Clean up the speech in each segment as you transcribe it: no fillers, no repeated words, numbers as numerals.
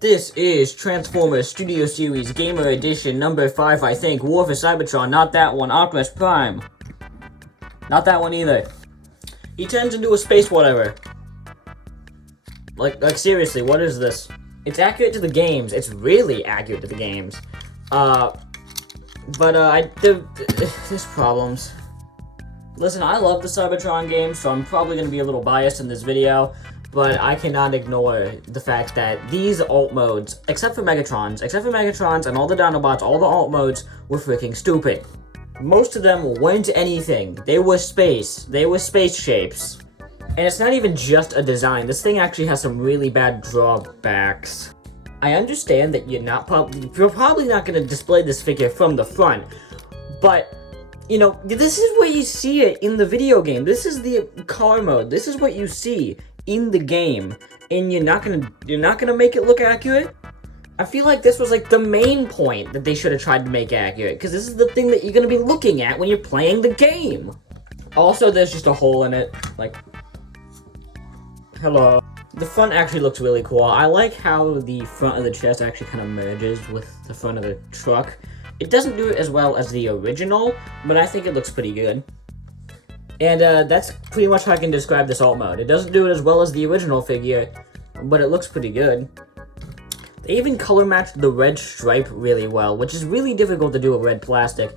This is Transformers Studio Series Gamer Edition number 5, I think. War for Cybertron, not that one. Optimus Prime. Not that one either. He turns into a space whatever. Like seriously, what is this? It's accurate to the games. It's really accurate to the games. There's problems. Listen, I love the Cybertron games, so I'm probably going to be a little biased in this video, but I cannot ignore the fact that these alt modes, except for Megatrons and all the Dinobots, all the alt modes were freaking stupid. Most of them weren't anything. They were space. They were space shapes. And it's not even just a design. This thing actually has some really bad drawbacks. I understand that you're probably not going to display this figure from the front, but you know, this is where you see it in the video game. This is the car mode. This is what you see in the game, and you're not gonna make it look accurate. I feel like this was like the main point that they should have tried to make accurate, because this is the thing that you're gonna be looking at when you're playing the game. Also, there's just a hole in it. Like, hello. The front actually looks really cool. I like how the front of the chest actually kind of merges with the front of the truck. It doesn't do it as well as the original, but I think it looks pretty good. And that's pretty much how I can describe this alt mode. It doesn't do it as well as the original figure, but it looks pretty good. They even color matched the red stripe really well, which is really difficult to do with red plastic.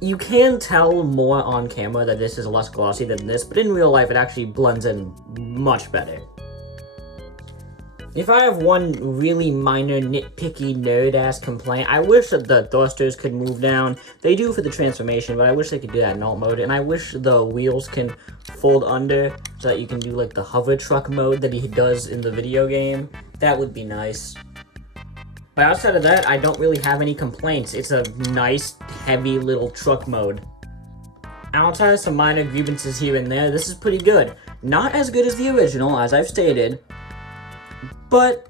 You can tell more on camera that this is less glossy than this, but in real life it actually blends in much better. If I have one really minor, nitpicky, nerd-ass complaint, I wish that the thrusters could move down. They do for the transformation, but I wish they could do that in alt mode, and I wish the wheels can fold under so that you can do like the hover truck mode that he does in the video game. That would be nice. But outside of that, I don't really have any complaints. It's a nice, heavy little truck mode. Outside of some minor grievances here and there, this is pretty good. Not as good as the original, as I've stated, but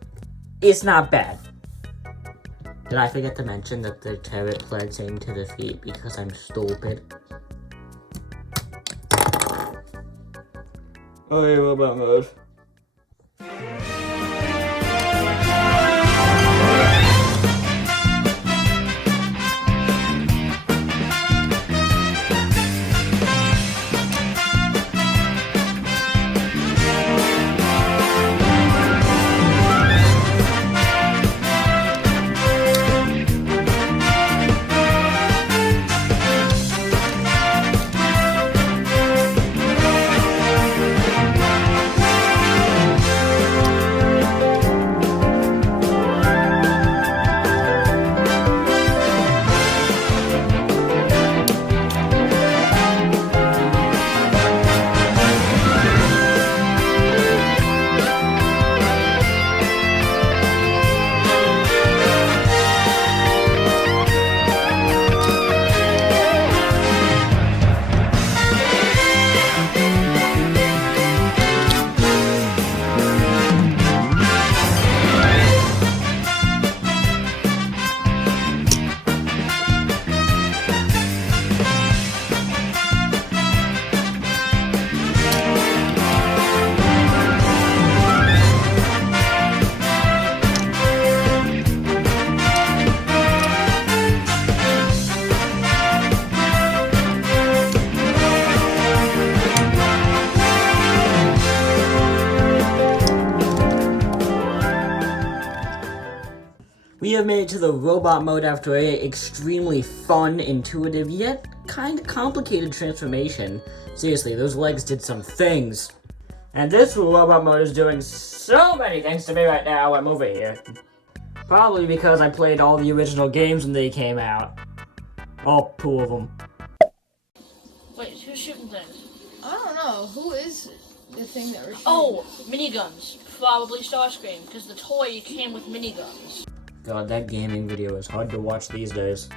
it's not bad. Did I forget to mention that the turret plugs into the feet because I'm stupid? Okay, robot mode. We have made it to the robot mode after an extremely fun, intuitive, yet kind of complicated transformation. Seriously, those legs did some things. And this robot mode is doing so many things to me right now. I'm over here. Probably because I played all the original games when they came out. All 2 of them. Wait, who's shooting things? I don't know. Who is the thing that we're shooting? Oh, miniguns. Probably Starscream, because the toy came with miniguns. God, that gaming video is hard to watch these days.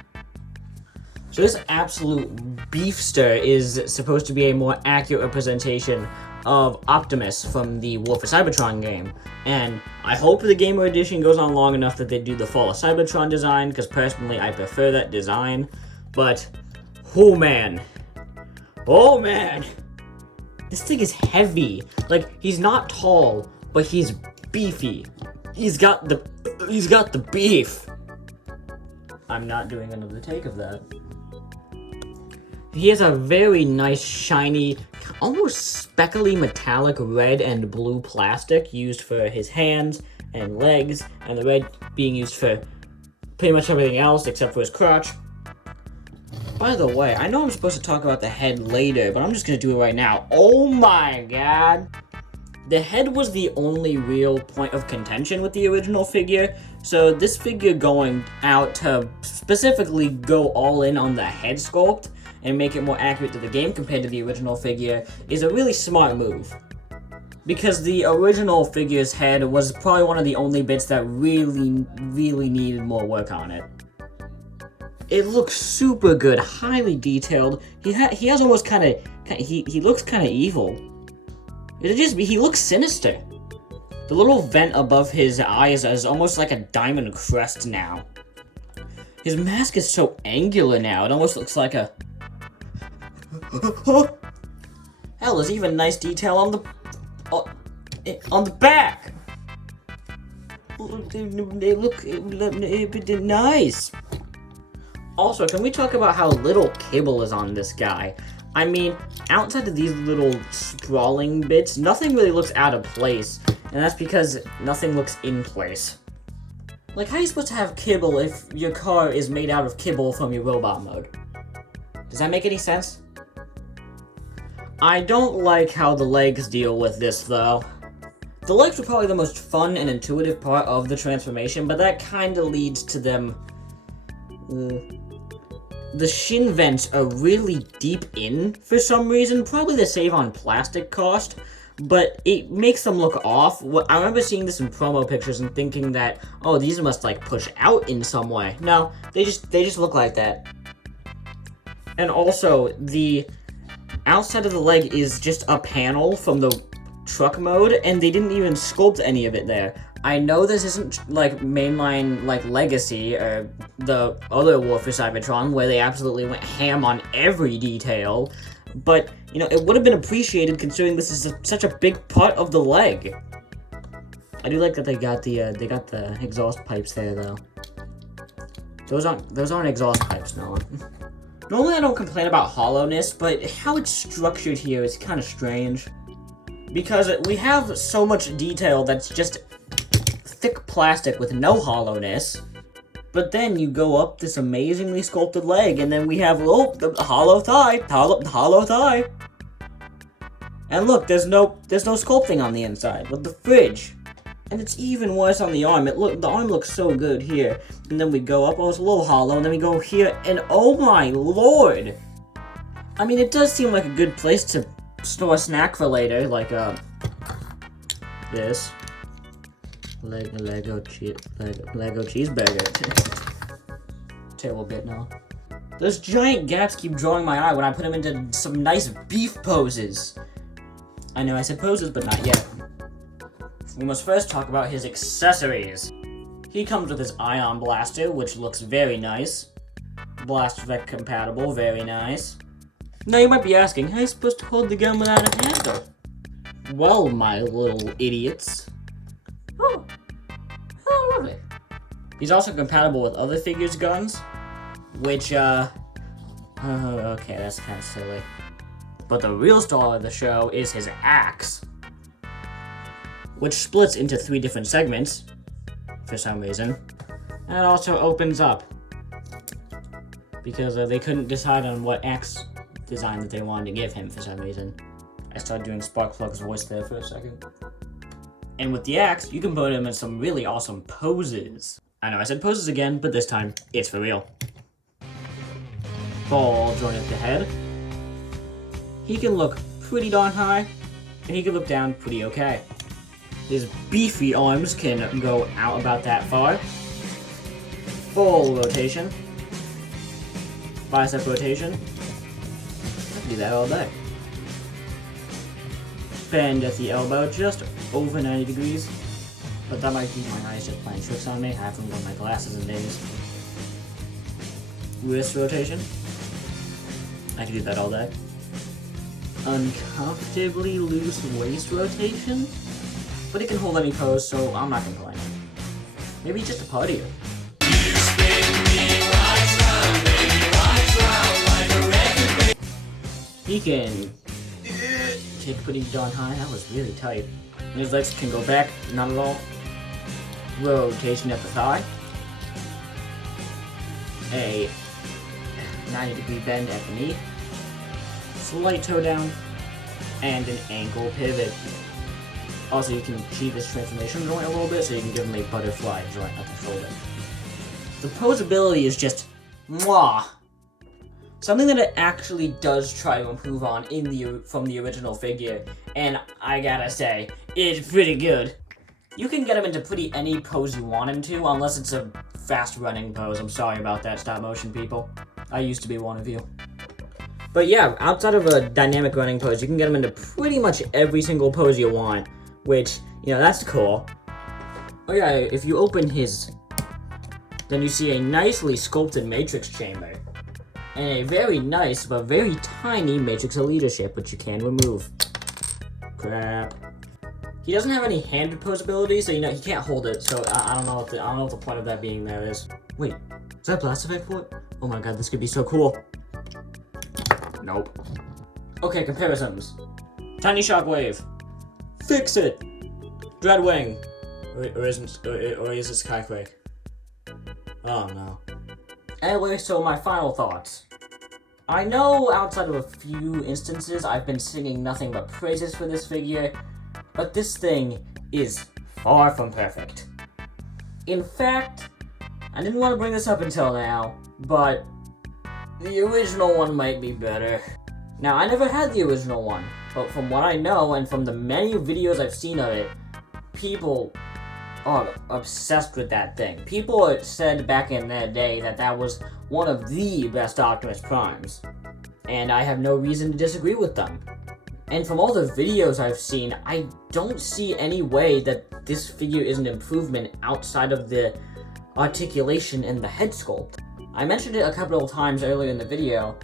So this absolute beefster is supposed to be a more accurate representation of Optimus from the War for Cybertron game. And I hope the Gamer Edition goes on long enough that they do the Fall of Cybertron design, because personally I prefer that design. But, oh man. Oh man! This thing is heavy. Like, he's not tall, but he's beefy. He's got the He's got the beef. I'm not doing another take of that. He has a very nice, shiny, almost speckly metallic red and blue plastic used for his hands and legs, and the red being used for pretty much everything else except for his crotch. By the way, I know I'm supposed to talk about the head later, but I'm just gonna do it right now. Oh my god! The head was the only real point of contention with the original figure, so this figure going out to specifically go all in on the head sculpt and make it more accurate to the game compared to the original figure is a really smart move. Because the original figure's head was probably one of the only bits that really needed more work on it. It looks super good, highly detailed. He has almost he looks kind of evil. He looks sinister. The little vent above his eyes is almost like a diamond crest now. His mask is so angular now, it almost looks like a... Hell, there's even nice detail on the back! They look nice. Also, can we talk about how little kibble is on this guy? I mean, outside of these little sprawling bits, nothing really looks out of place, and that's because nothing looks in place. Like, how are you supposed to have kibble if your car is made out of kibble from your robot mode? Does that make any sense? I don't like how the legs deal with this, though. The legs are probably the most fun and intuitive part of the transformation, but that kinda leads to them... The shin vents are really deep in for some reason, probably to save on plastic cost, but it makes them look off. I remember seeing this in promo pictures and thinking that, oh, these must like push out in some way. No, they just look like that. And also, the outside of the leg is just a panel from the truck mode, and they didn't even sculpt any of it there. I know this isn't like mainline like Legacy or the other War for Cybertron where they absolutely went ham on every detail, but you know, it would have been appreciated considering this is such a big part of the leg. I do like that they got the exhaust pipes there though. Those aren't exhaust pipes, no. Normally I don't complain about hollowness, but how it's structured here is kind of strange. Because we have so much detail that's just thick plastic with no hollowness, but then you go up this amazingly sculpted leg, and then we have, oh, the hollow thigh. And look, there's no sculpting on the inside with the fridge. And it's even worse on the arm. The arm looks so good here. And then we go up, oh, it's a little hollow, and then we go here, and oh my lord! I mean, it does seem like a good place to store a snack for later, like, this. Lego cheeseburger. Terrible bit now. Those giant gaps keep drawing my eye when I put them into some nice beef poses. I know I said poses, but not yet. We must first talk about his accessories. He comes with his ion blaster, which looks very nice. Blast effect compatible, very nice. Now you might be asking, how are you supposed to hold the gun without a handle? Well, my little idiots. Oh, lovely. He's also compatible with other figures' guns, which, okay, that's kind of silly. But the real star of the show is his axe, which splits into 3 different segments, for some reason, and it also opens up, because they couldn't decide on what axe design that they wanted to give him for some reason. I started doing Sparkplug's voice there for a second. And with the axe, you can put him in some really awesome poses. I know I said poses again, but this time, it's for real. Ball joint at the head. He can look pretty darn high, and he can look down pretty okay. His beefy arms can go out about that far. Full rotation. Bicep rotation. I can do that all day. Bend at the elbow, just over 90 degrees. But that might be my eyes just playing tricks on me. I haven't worn my glasses in days. Wrist rotation. I can do that all day. Uncomfortably loose waist rotation. But it can hold any pose, so I'm not complaining. Maybe just a partier. He can kick pretty darn high. That was really tight. His legs can go back, not at all. Rotation at the thigh. A 90-degree bend at the knee. Slight toe down. And an ankle pivot. Also, you can cheat this transformation joint a little bit, so you can give him a butterfly joint at the shoulder. The posability is just mwah. Something that it actually does try to improve on from the original figure, and I gotta say, it's pretty good. You can get him into pretty any pose you want him to, unless it's a fast-running pose. I'm sorry about that, stop-motion people. I used to be one of you. But yeah, outside of a dynamic running pose, you can get him into pretty much every single pose you want, which, you know, that's cool. Oh yeah, if you open his, then you see a nicely sculpted matrix chamber, and a very nice but very tiny matrix of leadership, which you can remove. Crap. He doesn't have any handed posability, so you know he can't hold it. So I don't know what the point of that being there is. Wait, is that blast effect for it? Oh my god, this could be so cool. Nope. Okay, comparisons. Tiny shockwave. Fix it. Dreadwing. Or is it Skyquake? Oh no. Anyway, so my final thoughts. I know outside of a few instances I've been singing nothing but praises for this figure, but this thing is far from perfect. In fact, I didn't want to bring this up until now, but the original one might be better. Now, I never had the original one, but from what I know and from the many videos I've seen of it, people are obsessed with that thing. People said back in that day that that was one of the best Optimus Primes, and I have no reason to disagree with them. And from all the videos I've seen, I don't see any way that this figure is an improvement outside of the articulation and the head sculpt. I mentioned it a couple of times earlier in the video,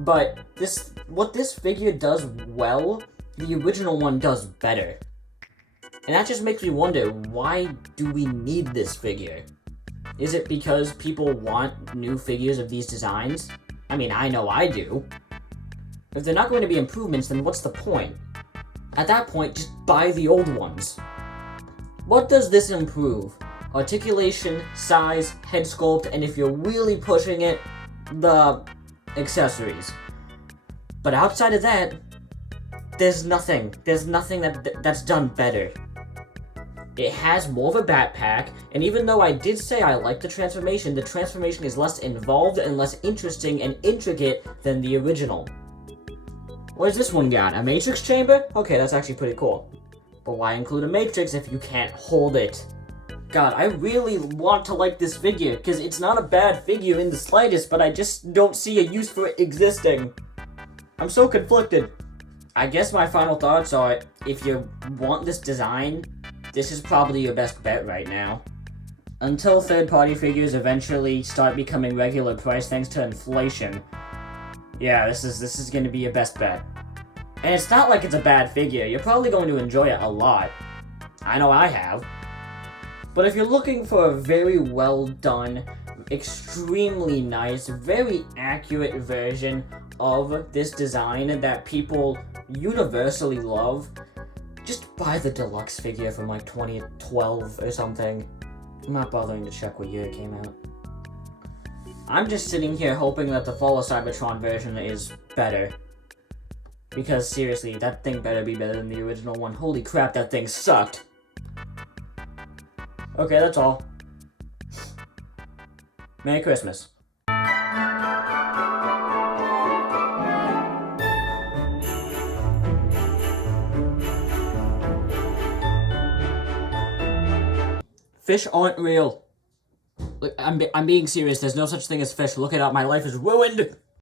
but what this figure does well, the original one does better. And that just makes me wonder, why do we need this figure? Is it because people want new figures of these designs? I mean, I know I do. If they're not going to be improvements, then what's the point? At that point, just buy the old ones. What does this improve? Articulation, size, head sculpt, and if you're really pushing it, the accessories. But outside of that, there's nothing. There's nothing that's done better. It has more of a backpack, and even though I did say I like the transformation is less involved and less interesting and intricate than the original. What does this one got? A matrix chamber? Okay, that's actually pretty cool. But why include a matrix if you can't hold it? God, I really want to like this figure, because it's not a bad figure in the slightest, but I just don't see a use for it existing. I'm so conflicted. I guess my final thoughts are, if you want this design, this is probably your best bet right now. Until third-party figures eventually start becoming regular price thanks to inflation, yeah, this is going to be your best bet. And it's not like it's a bad figure. You're probably going to enjoy it a lot. I know I have. But if you're looking for a very well done, extremely nice, very accurate version of this design that people universally love, just buy the deluxe figure from like 2012 or something. I'm not bothering to check what year it came out. I'm just sitting here hoping that the Fall of Cybertron version is better. Because seriously, that thing better be better than the original one. Holy crap, that thing sucked. Okay, that's all. Merry Christmas. Fish aren't real. Look, I'm being serious. There's no such thing as fish. Look it up. My life is ruined.